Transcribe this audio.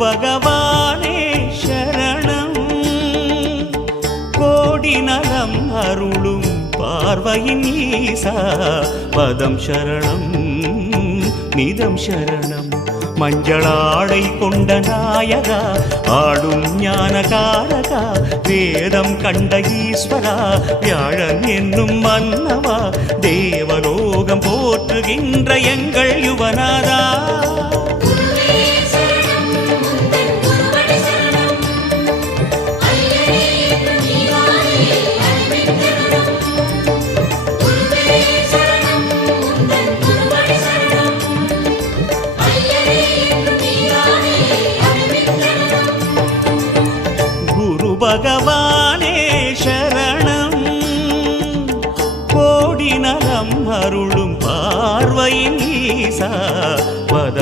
பகவானே சரணம் கோடி நலம் அருளும் பார்வையின் ஈசா பதம் சரணம் நிதம் சரணம் மஞ்சளாடை கொண்ட நாயகா ஆடும் ஞானகாரகா வேதம் கண்ட ஈஸ்வரா வியாழன் என்னும் மன்னவா தேவலோகம் போற்றுகின்ற எங்கள் யுவனாதா பகவானே சரணம் கோடி நலம் அருளும் பார்வையின் ஈசா